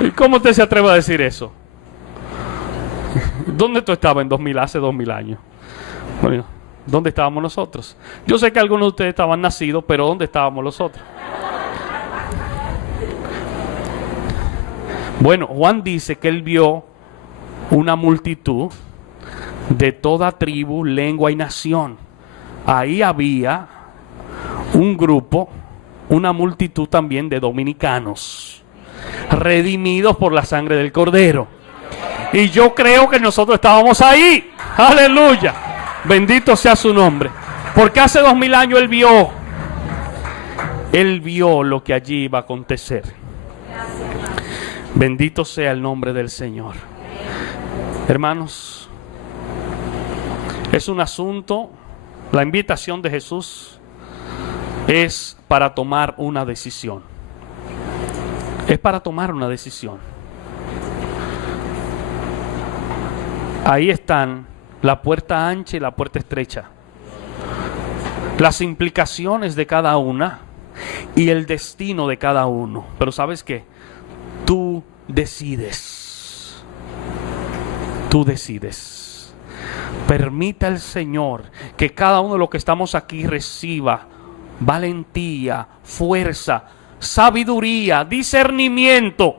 ¿Y cómo usted se atreve a decir eso? ¿Dónde tú estabas hace 2000 años? Bueno, ¿dónde estábamos nosotros? Yo sé que algunos de ustedes estaban nacidos, pero ¿dónde estábamos nosotros? Bueno, Juan dice que él vio una multitud de toda tribu, lengua y nación. Ahí había un grupo, una multitud también de dominicanos, redimidos por la sangre del Cordero. Y yo creo que nosotros estábamos ahí. Aleluya. Bendito sea su nombre. Porque hace 2000 años Él vio lo que allí iba a acontecer. Bendito sea el nombre del Señor. Hermanos, es un asunto, la invitación de Jesús es para tomar una decisión. Es para tomar una decisión. Ahí están la puerta ancha y la puerta estrecha. Las implicaciones de cada una y el destino de cada uno. Pero ¿sabes qué? Tú decides. Tú decides. Permita al Señor que cada uno de los que estamos aquí reciba valentía, fuerza, sabiduría, discernimiento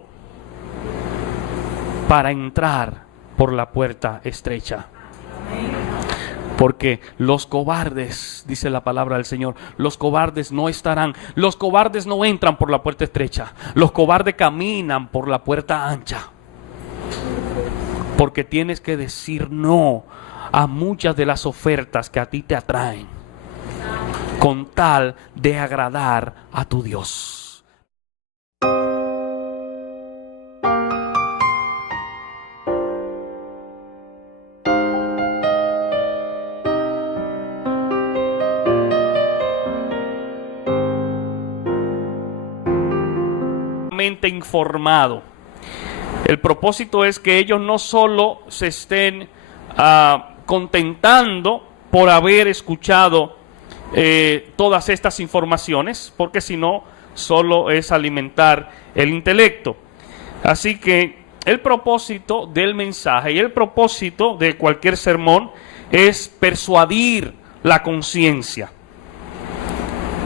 para entrar por la puerta estrecha. Porque los cobardes, dice la palabra del Señor, los cobardes no estarán, los cobardes no entran por la puerta estrecha, los cobardes caminan por la puerta ancha. Porque tienes que decir no a muchas de las ofertas que a ti te atraen, con tal de agradar a tu Dios. Informado. El propósito es que ellos no solo se estén contentando por haber escuchado todas estas informaciones, porque si no, solo es alimentar el intelecto. Así que el propósito del mensaje y el propósito de cualquier sermón es persuadir la conciencia.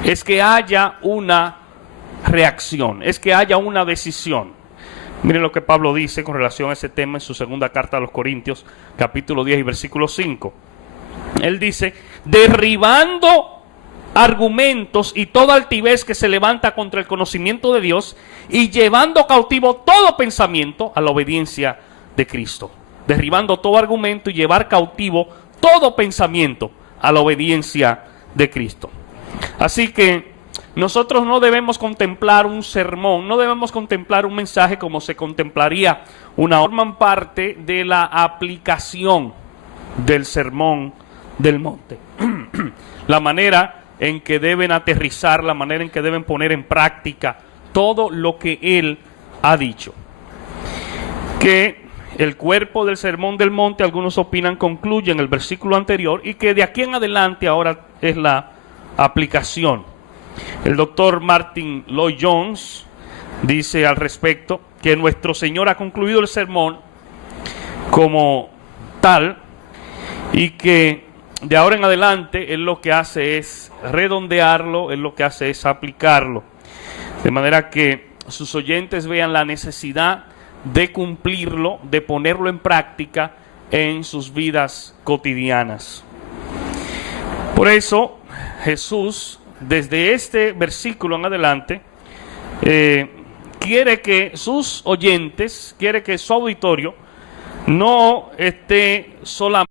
Es que haya una reacción, es que haya una decisión. Miren lo que Pablo dice con relación a ese tema en su segunda carta a los Corintios, capítulo 10 y versículo 5. Él dice, derribando argumentos y toda altivez que se levanta contra el conocimiento de Dios y llevando cautivo todo pensamiento a la obediencia de Cristo. Derribando todo argumento y llevar cautivo todo pensamiento a la obediencia de Cristo. Así que nosotros no debemos contemplar un sermón, no debemos contemplar un mensaje como se contemplaría una. Forman parte de la aplicación del sermón del monte. La manera en que deben aterrizar, la manera en que deben poner en práctica todo lo que Él ha dicho. Que el cuerpo del sermón del monte, algunos opinan, concluye en el versículo anterior y que de aquí en adelante ahora es la aplicación. El doctor Martin Lloyd-Jones dice al respecto que nuestro Señor ha concluido el sermón como tal y que de ahora en adelante Él lo que hace es redondearlo, Él lo que hace es aplicarlo, de manera que sus oyentes vean la necesidad de cumplirlo, de ponerlo en práctica en sus vidas cotidianas. Por eso Jesús, desde este versículo en adelante, quiere que sus oyentes, quiere que su auditorio no esté solamente.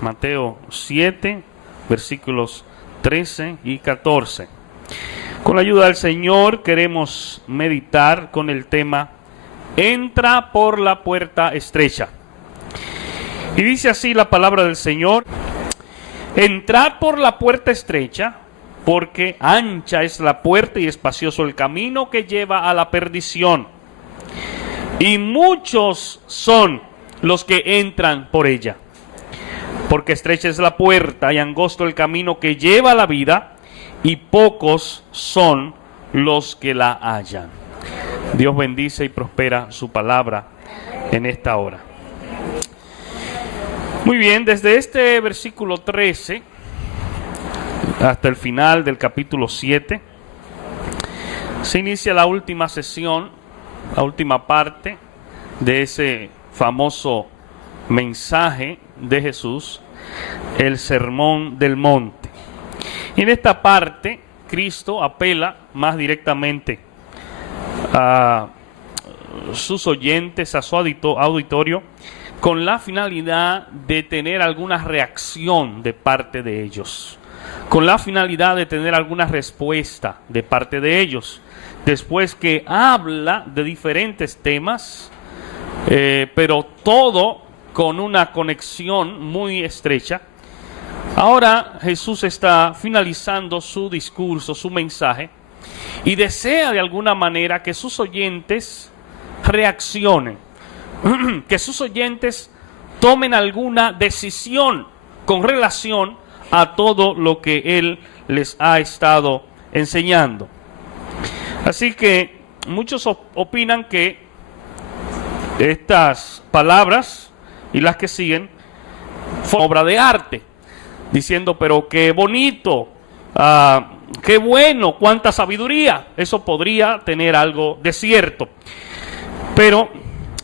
Mateo 7, versículos 13 y 14. Con la ayuda del Señor queremos meditar con el tema entra por la puerta estrecha. Y dice así la palabra del Señor: entrad por la puerta estrecha, porque ancha es la puerta y espacioso el camino que lleva a la perdición, y muchos son los que entran por ella. Porque estrecha es la puerta y angosto el camino que lleva a la vida, y pocos son los que la hallan. Dios bendice y prospera su palabra en esta hora. Muy bien, desde este versículo 13 hasta el final del capítulo 7, se inicia la última sesión, la última parte de ese famoso mensaje de Jesús, el Sermón del Monte. Y en esta parte, Cristo apela más directamente a sus oyentes, a su auditorio, con la finalidad de tener alguna reacción de parte de ellos, con la finalidad de tener alguna respuesta de parte de ellos, después que habla de diferentes temas, pero todo con una conexión muy estrecha. Ahora Jesús está finalizando su discurso, su mensaje, y desea de alguna manera que sus oyentes reaccionen, que sus oyentes tomen alguna decisión con relación a todo lo que Él les ha estado enseñando. Así que muchos opinan que estas palabras y las que siguen son obra de arte, diciendo, pero qué bonito, qué bueno, cuánta sabiduría. Eso podría tener algo de cierto, pero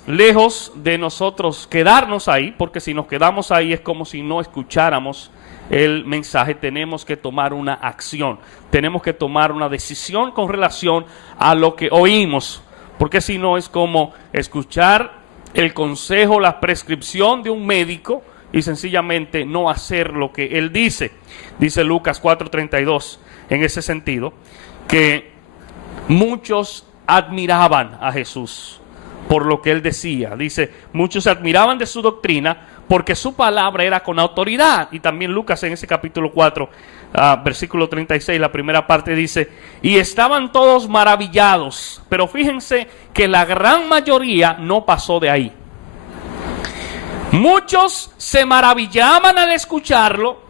lejos de nosotros quedarnos ahí, porque si nos quedamos ahí es como si no escucháramos el mensaje. Tenemos que tomar una acción, tenemos que tomar una decisión con relación a lo que oímos, porque si no es como escuchar el consejo, la prescripción de un médico y sencillamente no hacer lo que él dice. Dice Lucas 4:32 en ese sentido, que muchos admiraban a Jesús por lo que él decía. Dice, muchos se admiraban de su doctrina porque su palabra era con autoridad. Y también Lucas en ese capítulo 4, versículo 36, la primera parte dice, y estaban todos maravillados. Pero fíjense que la gran mayoría no pasó de ahí. Muchos se maravillaban al escucharlo,